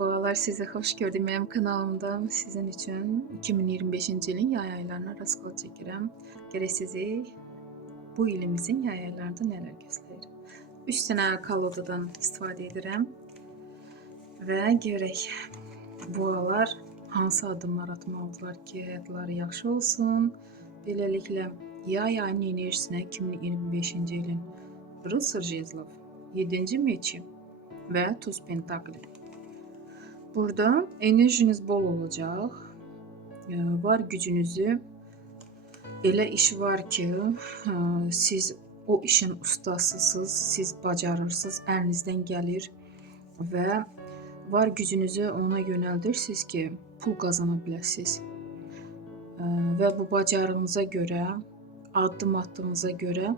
Merhabalar, sizi hoş gördüm benim kanalımda. Sizin için 2025-ci ilin yay aylarına raskol çəkirəm. Gərək sizi bu ilimizin yay aylarında nələr gözləyir. 3 dənə kolodadan istifadə edirəm və görək bu aralar hansı addımlar atmalıdırlar ki, həyatları yaxşı olsun. Beləliklə, yay ayının enerjisinə 2025-ci ilin Rıtsır Jezlov, 7-ci meçi və Tuz Pentakli. Burada enerjiniz bol olacaq. Var gücünüzü, elə iş var ki, siz o işin ustasısınız, siz bacarırsınız, əlinizdən gəlir və var gücünüzü ona yönəldirsiniz ki, pul qazana biləsiniz. Və bu bacarığınıza görə, addım attığınıza görə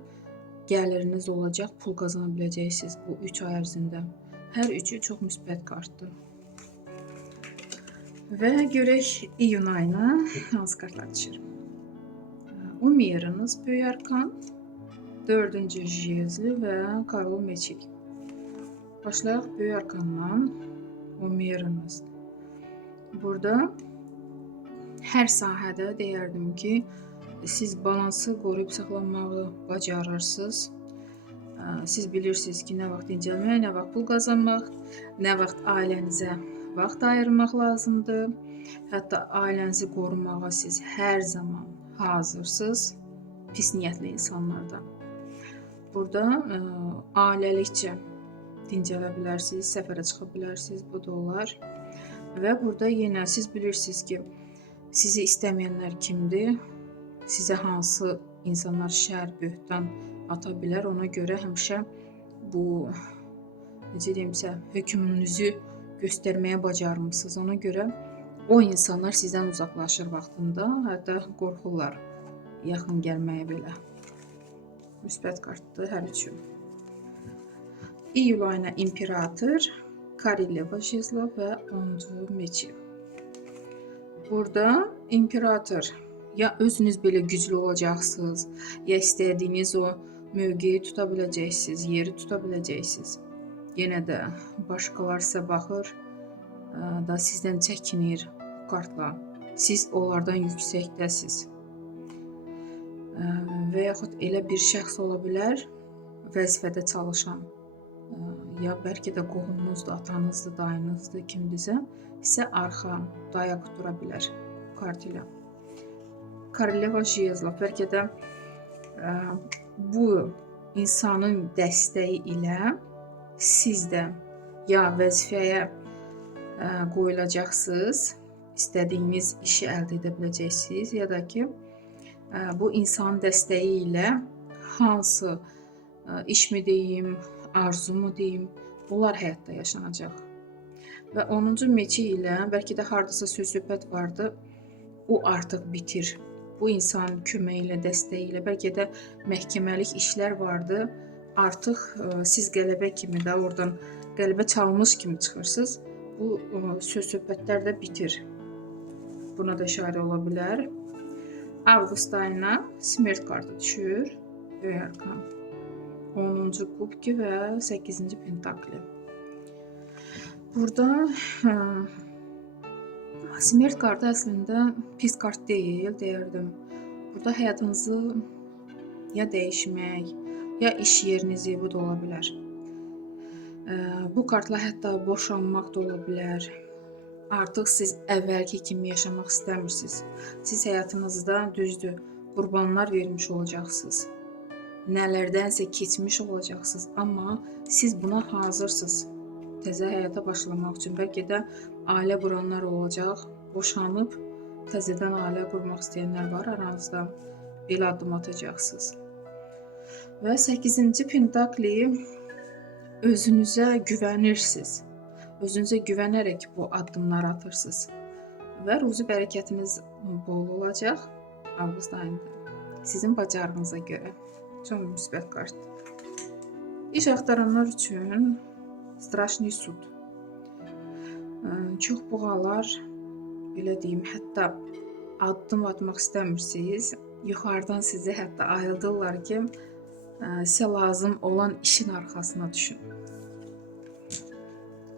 gəliriniz olacaq, pul qazana biləcəksiniz bu 3 ay ərzində. Hər üçü çox müsbət kartdır. Və görək iyun ayına hansı kartlar düşür. Umiyeriniz Böyük Arkan, 4-cü Jezli və Karol Meçik. Başlayaq Böyük Arkandan. Umiyeriniz. Burada hər sahədə deyərdim ki, siz balansı qoruyub saxlamağı bacarırsınız. Siz bilirsiniz ki, nə vaxt dincəlmək, nə vaxt pul qazanmaq, nə vaxt ailənizə vaxt ayırmaq lazımdır. Hətta ailənizi qorumağa siz hər zaman hazırsınız pis niyyətli insanlardan. Burada ailəlikcə dincələ bilərsiniz, səfərə çıxa bilərsiniz, bu da olar. Və burada yenə siz bilirsiniz ki, sizi istəməyənlər kimdir, sizə hansı insanlar şər, böhtan ata bilər. Ona görə həmişə bu, necə deyimsə, hökmünüzü göstərməyə bacarmısınız. Ona görə o insanlar sizdən uzaqlaşır vaxtında, hətta qorxurlar yaxın gəlməyə belə. Müsbət kartdır hər üçü. İyul ayına İmperator, Kareleva Jezlov və 10-cu Meçi. Burada İmperator, ya özünüz belə güclü olacaqsınız, ya istədiyiniz o mövqeyi tuta biləcəksiniz, yeri tuta biləcəksiniz. Yenə də başqalar sizə baxır da sizdən çəkinir bu kartla. Siz onlardan yüksəkdəsiz. Və yaxud elə bir şəxs ola bilər, vəzifədə çalışan, ya bəlkə də qohumunuzdur, atanızdır, dayınızdır, kimdirsə, sizə arxa, dayaq dura bilər bu kart ilə. Kareleva Jezlov, bəlkə də bu insanın dəstəyi ilə siz də ya vəzifəyə qoyulacaqsınız, istədiyiniz işi əldə edə biləcəksiniz, ya da ki, bu insanın dəstəyi ilə hansı işmi deyim, arzumu deyim, bunlar həyatda yaşanacaq. Və 10-cu Meçi ilə bəlkə də hardasa söz-söhbət vardı, o artıq bitir. Bu insanın köməyi ilə, dəstəyi ilə, bəlkə də məhkəməlik işlər vardı, artıq siz qələbə kimi də oradan qələbə çalmış kimi çıxırsınız. Bu söz-söhbətlər də bitir. Buna da işarə ola bilər. Avqust ayına Smert kartı düşür. Böyük Arkan. 10-cu Kubki və 8-ci Pentakli. Burada Smert kartı əslində pis kart deyil, deyərdim. Burada həyatınızı ya dəyişmək, ya iş yerinizi, bu da ola bilər. Bu kartla hətta boşanmaq da ola bilər. Artıq siz əvvəlki kimi yaşamaq istəmirsiniz. Siz həyatınızda düzdür, qurbanlar vermiş olacaqsınız. Nələrdənsə keçmiş olacaqsınız, amma siz buna hazırsınız. Təzə həyata başlamaq üçün bəlkə də ailə quranlar olacaq, boşanıb təzədən ailə qurmaq istəyənlər var aranızda. Belə addım atacaqsınız. Və 8-ci Pentakli, özünüzə güvənirsiniz. Özünüzə güvənərək bu addımları atırsınız. Və ruzi bərəkətiniz bol olacaq avqust ayında. Sizin bacarığınıza görə. Çox müsbət kart. İş axtaranlar üçün Straşni Sud. Çox buğalar, belə deyim, hətta addım atmaq istəmirsiniz. Yuxarıdan sizi hətta ayıldırlar ki, sizə lazım olan işin arxasına düşün.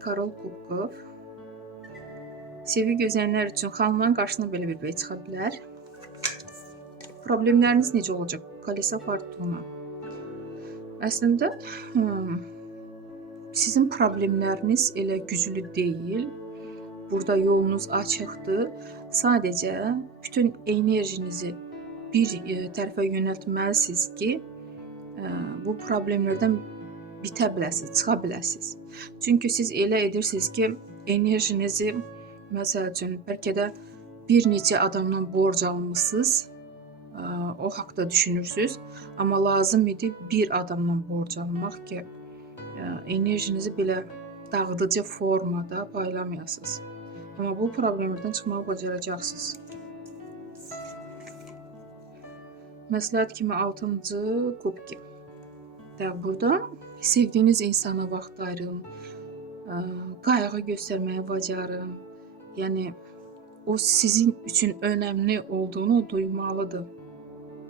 Karol Kubkov, Sevgi gözləyənlər üçün xanımların qarşısına belə bir bey çıxa bilər. Problemləriniz necə olacaq? Kolesa Fortuna. Əslində, sizin problemləriniz elə güclü deyil. Burada yolunuz açıqdır. Sadəcə bütün enerjinizi bir tərəfə yönəltməlisiniz ki, bu problemlərdən bitə biləsiniz, çıxa biləsiniz. Çünki siz elə edirsiniz ki, enerjinizi, məsəl üçün, bəlkə də bir neçə adamdan borc almısınız, o haqda düşünürsünüz. Amma lazım idi bir adamdan borc almaq ki, enerjinizi belə dağıdıcı formada paylamayasınız. Amma bu problemlərdən çıxmağı bacaracaqsınız. Məsləhət kimi 6-cı kubki. Burada sevdiyiniz insana vaxt ayırın, qayğı göstərməyə bacarın. Yəni, o sizin üçün önəmli olduğunu duymalıdır.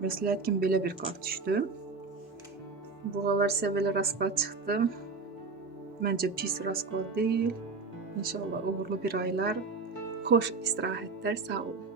Məsləhət kimi belə bir kart düşdü. Buğalar sizə belə rasklad çıxdı. Məncə pis rasklad deyil. İnşallah uğurlu bir aylar, xoş istirahətlər, sağ olun.